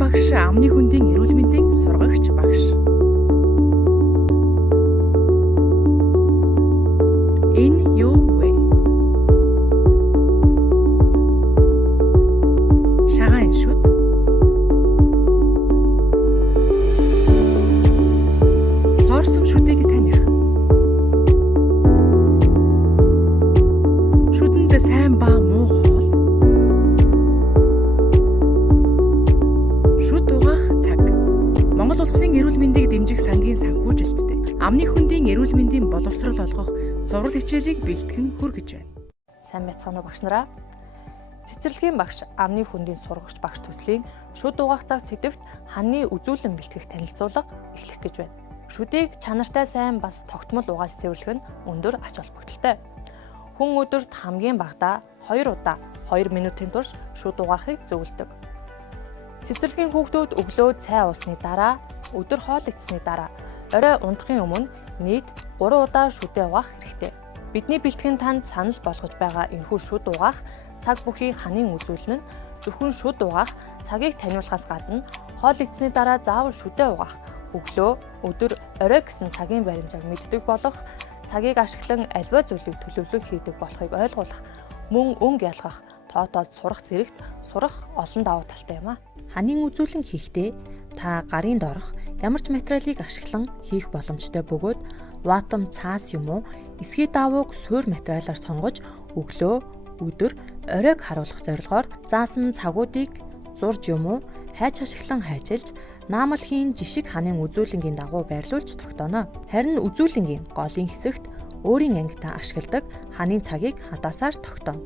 багш амны хүндийн эрүүл мэндийн сургагч багш. Энэ юу вэ? Шагаан шүд. Цоорсон шүдийг таних. Шүдэнд сайн ба муу хоол. Шүд угаах цаг. Монгол улсын эрүүл мэндийг дэмжих сангийн санхүүжилттэй амны хүндийн эрүүл мэндийн боловсрол олгох зурвал хичээлийг бэлтгэн хүргэж байна. Сайн байцгаана уу багш нараа. Цэцэрлэгийн багш амны хүндийн сургагч багш төслийн шүд угаах цаг сэдвт ханы үзүүлэн бэлтгэх танилцуулга эхлэх гэж байна. Шүдийг чанартай сайн бас тогтмол угааж цэвэрлэх нь өндөр ач холбогдолтой. Хүн өдөрт хамгийн багадаа 2 удаа 2 минутын турш шүд угаахыг зөвлөдөг. Цэцэрлэгийн хүүхдүүд өглөө цай уусны дараа, өдөр хоол идсэний дараа, орой унтахын өмнө нийт 3 удаа шүдээ угаах хэрэгтэй. Бидний бэлтгэн танд санал болгож байгаа энэхүү шүд угаах цаг бүхий ханын үзүүлэн нь зөвхөн шүд угаах цагийг таниулахаас гадна хоол идсэний дараа заавал шүдээ угаах, өглөө, өдөр, орой гэсэн цагийн баримжааг мэддэг болох, цагийг ашиглан аливаа зүйлийг төлөвлөн хийдэг болохыг ойлгуулах, мөн өнгө ялгах, тоотоод сурах зэрэгт сурах олон давуу талтай юм а. Ханын үзүүлэн хийхдээ та гарын доорх ямар ч материалыг ашиглан хийх боломжтой бөгөөд ватум цаас юм уу эсхий даавууг суур материалаар сонгож өглөө, өдөр, оройг харуулах зорилгоор заасан цагуудыг зурж юм уу хайж ашиглан хайчилж наамлхийн жишг ханын үзүүлэнгийн дагуу байрлуулж тогтооно. Харин үзүүлэнгийн голын хэсэгт өөрийн анги та ашигладаг ханын цагийг хадаасаар тогтооно.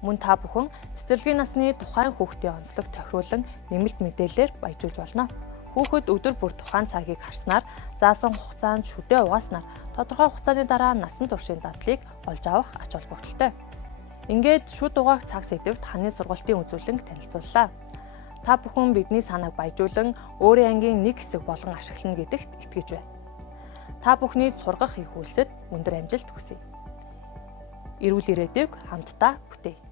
Мөн та бүхэн цэцэрлэгийн насны тухайн хүүхдийн онцлог тохируулан нэмэлт мэдээлэлээр баяжуулж болно. Хүүхэд өдөр бүр тухайн цагийг харснаар заасан хугацаанд шүдээ угааснаар тодорхой хугацааны дараа насан туршийн дадлыг олж авах ач холбогдолтой. Ингээд шүд угаах цаг сэдвт ханы сургалтын үзүүлэнг танилцууллаа. Та бүхэн бидний санааг баяжуулан өөрийн ангийн нэг хэсэг болгон ашиглана гэдэгт итгэж байна. Та бүхний сургах их үйлсэд өндөр амжилт хүсье. Эрүүл ирээдүйг хамтдаа бүтээе.